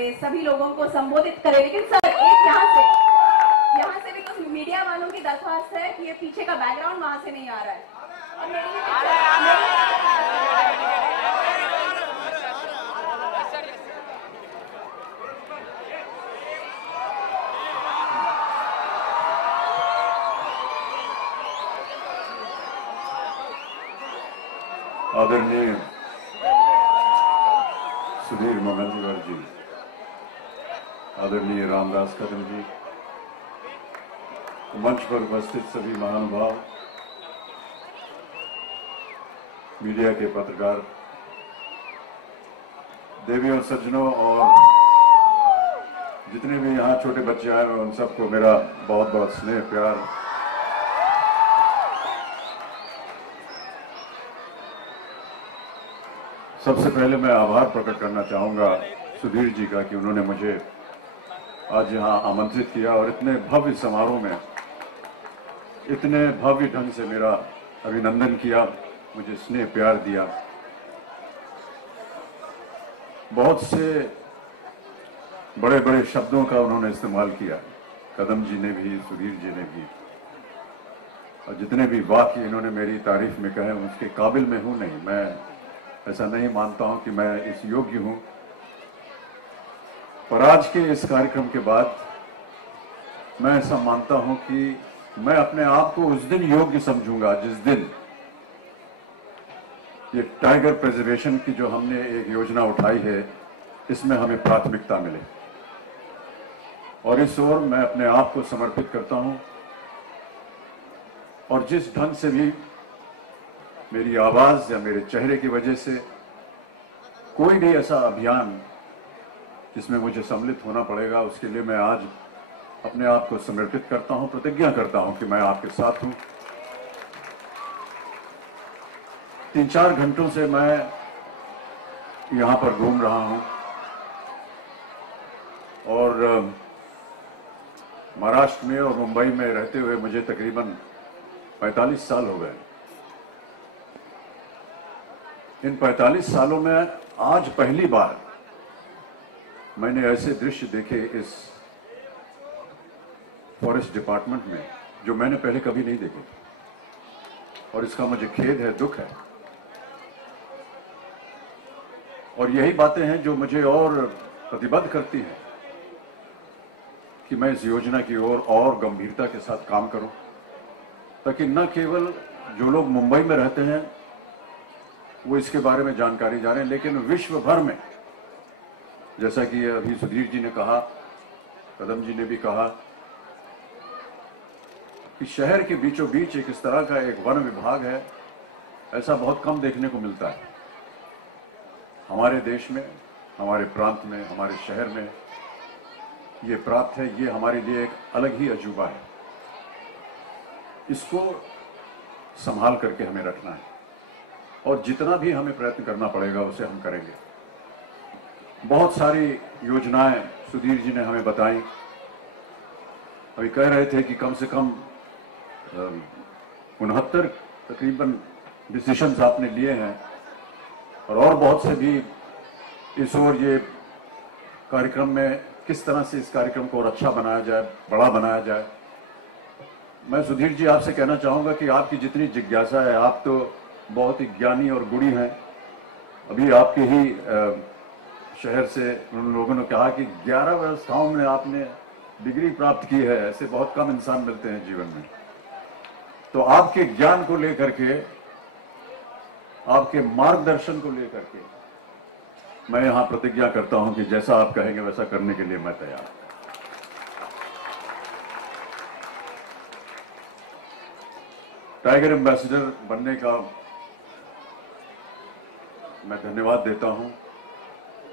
हुए सभी लोगों को संबोधित करें। लेकिन सर एक यहाँ से भी कुछ मीडिया वालों की दरख्वास्त है कि ये पीछे का बैकग्राउंड वहां से नहीं आ रहा है। और आदरणीय सुधीर मुंगंटीवार जी, आदरणीय रामदास कदम जी, मंच पर उपस्थित सभी महानुभाव, मीडिया के पत्रकार, देवियों, सज्जनों और जितने भी यहाँ छोटे बच्चे आए हैं उन सबको मेरा बहुत बहुत स्नेह प्यार। सबसे पहले मैं आभार प्रकट करना चाहूंगा सुधीर जी का कि उन्होंने मुझे आज यहाँ आमंत्रित किया और इतने भव्य समारोह में इतने भव्य ढंग से मेरा अभिनंदन किया, मुझे स्नेह प्यार दिया। बहुत से बड़े बड़े शब्दों का उन्होंने इस्तेमाल किया, कदम जी ने भी, सुधीर जी ने भी, और जितने भी वाक्य इन्होंने मेरी तारीफ में कहे उसके काबिल में हूं नहीं। मैं ऐसा नहीं मानता हूं कि मैं इस योग्य हूं, पर आज के इस कार्यक्रम के बाद मैं ऐसा मानता हूं कि मैं अपने आप को उस दिन योग्य समझूंगा जिस दिन ये टाइगर प्रिजर्वेशन की जो हमने एक योजना उठाई है इसमें हमें प्राथमिकता मिले, और इस ओर मैं अपने आप को समर्पित करता हूं। और जिस ढंग से भी मेरी आवाज या मेरे चेहरे की वजह से कोई भी ऐसा अभियान जिसमें मुझे सम्मिलित होना पड़ेगा, उसके लिए मैं आज अपने आप को समर्पित करता हूं, प्रतिज्ञा करता हूं कि मैं आपके साथ हूं। 3-4 घंटों से मैं यहां पर घूम रहा हूं और महाराष्ट्र में और मुंबई में रहते हुए मुझे तकरीबन 45 साल हो गए। इन 45 सालों में आज पहली बार मैंने ऐसे दृश्य देखे इस फॉरेस्ट डिपार्टमेंट में जो मैंने पहले कभी नहीं देखे, और इसका मुझे खेद है, दुख है। और यही बातें हैं जो मुझे और प्रतिबद्ध करती हैं कि मैं इस योजना की ओर और गंभीरता के साथ काम करूं, ताकि न केवल जो लोग मुंबई में रहते हैं वो इसके बारे में जानकारी जाने, लेकिन विश्व भर में, जैसा कि अभी सुधीर जी ने कहा, कदम जी ने भी कहा कि शहर के बीचों बीच एक इस तरह का एक वन विभाग है, ऐसा बहुत कम देखने को मिलता है हमारे देश में, हमारे प्रांत में, हमारे शहर में ये प्राप्त है। ये हमारे लिए एक अलग ही अजूबा है, इसको संभाल करके हमें रखना है और जितना भी हमें प्रयत्न करना पड़ेगा उसे हम करेंगे। बहुत सारी योजनाएं सुधीर जी ने हमें बताई। अभी कह रहे थे कि कम से कम 69 तकरीबन डिसीजंस आपने लिए हैं, और बहुत से भी इस ओर ये कार्यक्रम में किस तरह से इस कार्यक्रम को और अच्छा बनाया जाए, बड़ा बनाया जाए। मैं सुधीर जी आपसे कहना चाहूंगा कि आपकी जितनी जिज्ञासा है, आप तो बहुत ही ज्ञानी और गुणी हैं। अभी आपके ही शहर से उन लोगों ने कहा कि 11 व्यवस्थाओं में आपने डिग्री प्राप्त की है, ऐसे बहुत कम इंसान मिलते हैं जीवन में। तो आपके ज्ञान को लेकर के, आपके मार्गदर्शन को लेकर के मैं यहां प्रतिज्ञा करता हूं कि जैसा आप कहेंगे वैसा करने के लिए मैं तैयार हूं। टाइगर एम्बेसडर बनने का मैं धन्यवाद देता हूं।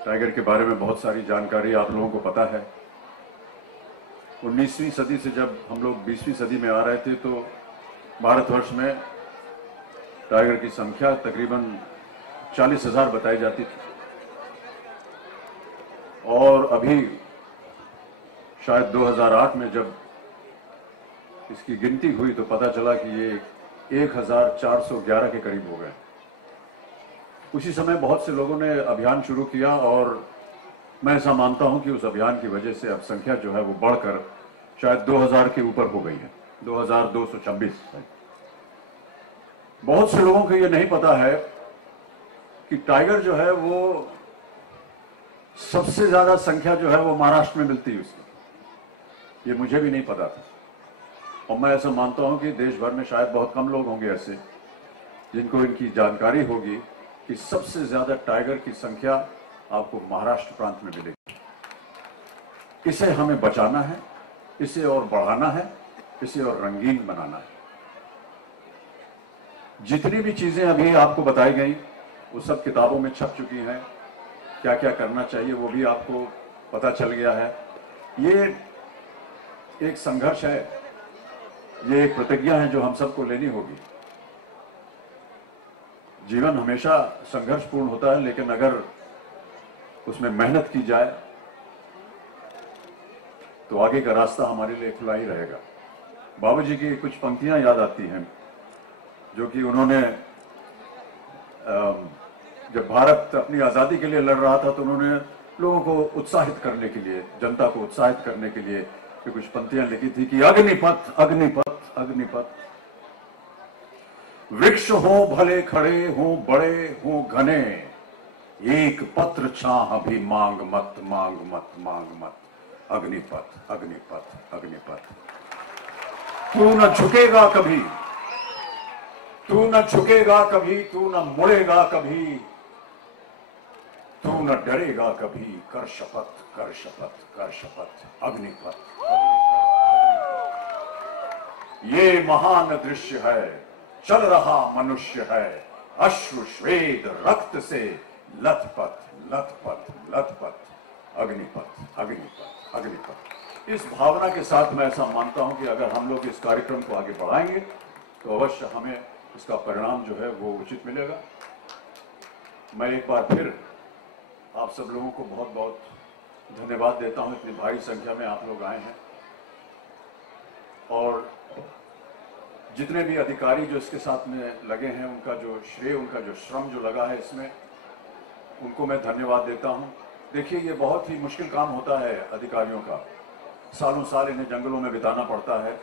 टाइगर के बारे में बहुत सारी जानकारी आप लोगों को पता है। 19वीं सदी से जब हम लोग 20वीं सदी में आ रहे थे तो भारतवर्ष में टाइगर की संख्या तकरीबन 40,000 बताई जाती थी, और अभी शायद 2008 में जब इसकी गिनती हुई तो पता चला कि ये 1411 के करीब हो गए। उसी समय बहुत से लोगों ने अभियान शुरू किया और मैं ऐसा मानता हूं कि उस अभियान की वजह से अब संख्या जो है वो बढ़कर शायद 2000 के ऊपर हो गई है, 2226। बहुत से लोगों को ये नहीं पता है कि टाइगर जो है वो सबसे ज्यादा संख्या जो है वो महाराष्ट्र में मिलती है उसकी। ये मुझे भी नहीं पता था, और मैं ऐसा मानता हूं कि देश भर में शायद बहुत कम लोग होंगे ऐसे जिनको इनकी जानकारी होगी कि सबसे ज्यादा टाइगर की संख्या आपको महाराष्ट्र प्रांत में मिलेगी। इसे हमें बचाना है, इसे और बढ़ाना है, इसे और रंगीन बनाना है। जितनी भी चीजें अभी आपको बताई गई वो सब किताबों में छप चुकी हैं। क्या क्या करना चाहिए वो भी आपको पता चल गया है। ये एक संघर्ष है, ये एक प्रतिज्ञा है जो हम सबको लेनी होगी। जीवन हमेशा संघर्षपूर्ण होता है, लेकिन अगर उसमें मेहनत की जाए तो आगे का रास्ता हमारे लिए खुला ही रहेगा। बाबूजी की कुछ पंक्तियां याद आती हैं जो कि उन्होंने जब भारत अपनी आजादी के लिए लड़ रहा था तो उन्होंने लोगों को उत्साहित करने के लिए, जनता को उत्साहित करने के लिए कुछ पंक्तियां लिखी थी कि अग्निपथ अग्निपथ अग्निपथ, वृक्ष हो भले खड़े हो बड़े हो घने, एक पत्र छाह भी मांग मत मांग मत मांग मत, अग्निपथ अग्निपथ अग्निपथ। तू न झुकेगा कभी, तू न झुकेगा कभी, तू न मुड़ेगा कभी, तू न डरेगा कभी, कर शपथ कर शपथ कर शपथ, अग्निपथ अग्निपथ। ये महान दृश्य है, चल रहा मनुष्य है, अश्रु श्वेत रक्त से लथपथ लथपथ लथपथ, अग्निपथ अग्निपथ अग्निपथ। इस भावना के साथ मैं ऐसा मानता हूं कि अगर हम लोग इस कार्यक्रम को आगे बढ़ाएंगे तो अवश्य हमें इसका परिणाम जो है वो उचित मिलेगा। मैं एक बार फिर आप सब लोगों को बहुत बहुत धन्यवाद देता हूं, इतनी भारी संख्या में आप लोग आए हैं। और जितने भी अधिकारी जो इसके साथ में लगे हैं, उनका जो श्रेय, उनका जो श्रम जो लगा है इसमें, उनको मैं धन्यवाद देता हूं। देखिए, ये बहुत ही मुश्किल काम होता है अधिकारियों का, सालों साल इन्हें जंगलों में बिताना पड़ता है।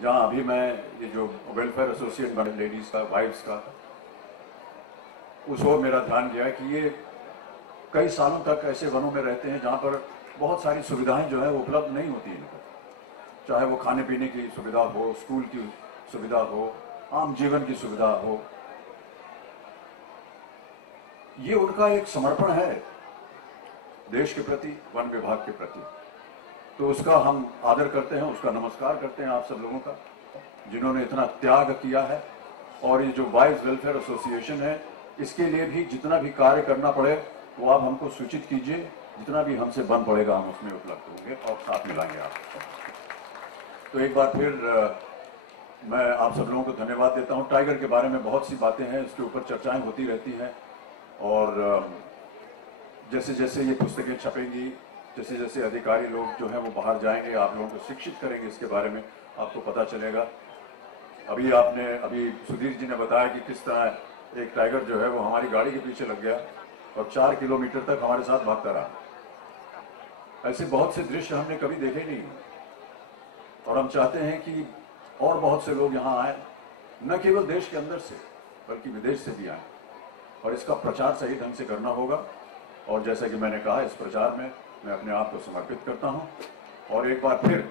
जहां अभी मैं ये जो वेलफेयर एसोसिएशन बने लेडीज का, वाइफ्स का, उस ओर मेरा ध्यान गया कि ये कई सालों तक ऐसे वनों में रहते हैं जहां पर बहुत सारी सुविधाएं जो है वो उपलब्ध नहीं होती इनको, चाहे वो खाने पीने की सुविधा हो, स्कूल की सुविधा हो, आम जीवन की सुविधा हो। ये उनका एक समर्पण है देश के प्रति, वन विभाग के प्रति, तो उसका हम आदर करते हैं, उसका नमस्कार करते हैं आप सब लोगों का, जिन्होंने इतना त्याग किया है। और ये जो वाइव्स वेलफेयर एसोसिएशन है, इसके लिए भी जितना भी कार्य करना पड़े वो आप हमको सूचित कीजिए, जितना भी हमसे बन पड़ेगा हम उसमें उपलब्ध होंगे और साथ मिलाएंगे आपको। तो एक बार फिर मैं आप सब लोगों को धन्यवाद देता हूं। टाइगर के बारे में बहुत सी बातें हैं, इसके ऊपर चर्चाएं होती रहती हैं, और जैसे जैसे ये पुस्तकें छपेंगी, जैसे जैसे अधिकारी लोग जो हैं वो बाहर जाएंगे, आप लोगों को शिक्षित करेंगे इसके बारे में, आपको पता चलेगा। अभी सुधीर जी ने बताया कि किस तरह एक टाइगर जो है वो हमारी गाड़ी के पीछे लग गया और 4 किलोमीटर तक हमारे साथ भागता रहा। ऐसे बहुत से दृश्य हमने कभी देखे नहीं, और हम चाहते हैं कि और बहुत से लोग यहाँ आए, न केवल देश के अंदर से बल्कि विदेश से भी आए, और इसका प्रचार सही ढंग से करना होगा। और जैसा कि मैंने कहा, इस प्रचार में मैं अपने आप को समर्पित करता हूं, और एक बार फिर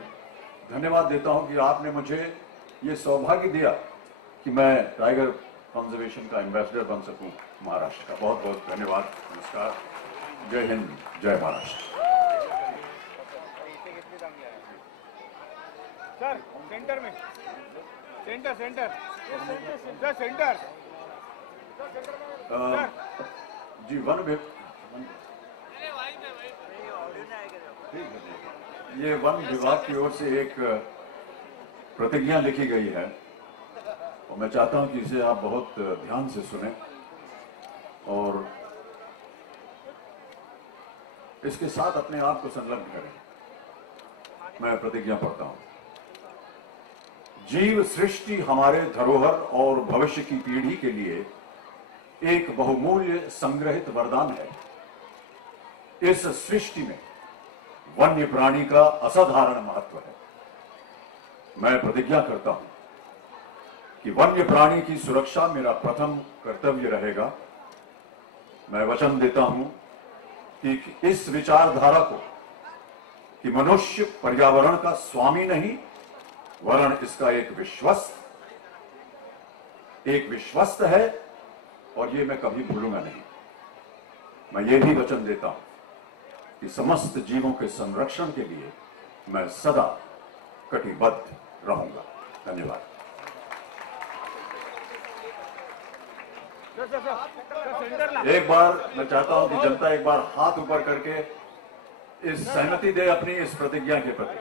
धन्यवाद देता हूं कि आपने मुझे ये सौभाग्य दिया कि मैं टाइगर कंजर्वेशन का एम्बेसडर बन सकूं महाराष्ट्र का। बहुत बहुत धन्यवाद, नमस्कार, जय हिंद, जय महाराष्ट्र। सर सेंटर में, सेंटर सेंटर सर, सेंटर जी, ये वन विभाग की ओर से एक प्रतिज्ञा लिखी गई है, और मैं चाहता हूं कि इसे आप बहुत ध्यान से सुनें और इसके साथ अपने आप को संलग्न करें। मैं प्रतिज्ञा पढ़ता हूं। जीव सृष्टि हमारे धरोहर और भविष्य की पीढ़ी के लिए एक बहुमूल्य संग्रहित वरदान है। इस सृष्टि में वन्य प्राणी का असाधारण महत्व है। मैं प्रतिज्ञा करता हूं कि वन्य प्राणी की सुरक्षा मेरा प्रथम कर्तव्य रहेगा। मैं वचन देता हूं कि इस विचारधारा को कि मनुष्य पर्यावरण का स्वामी नहीं वरन इसका एक विश्वस्त है, और ये मैं कभी भूलूंगा नहीं। मैं ये भी वचन देता हूं कि समस्त जीवों के संरक्षण के लिए मैं सदा कटिबद्ध रहूंगा। धन्यवाद। एक बार मैं चाहता हूं कि जनता एक बार हाथ ऊपर करके इस सहमति दे अपनी इस प्रतिज्ञा के प्रति।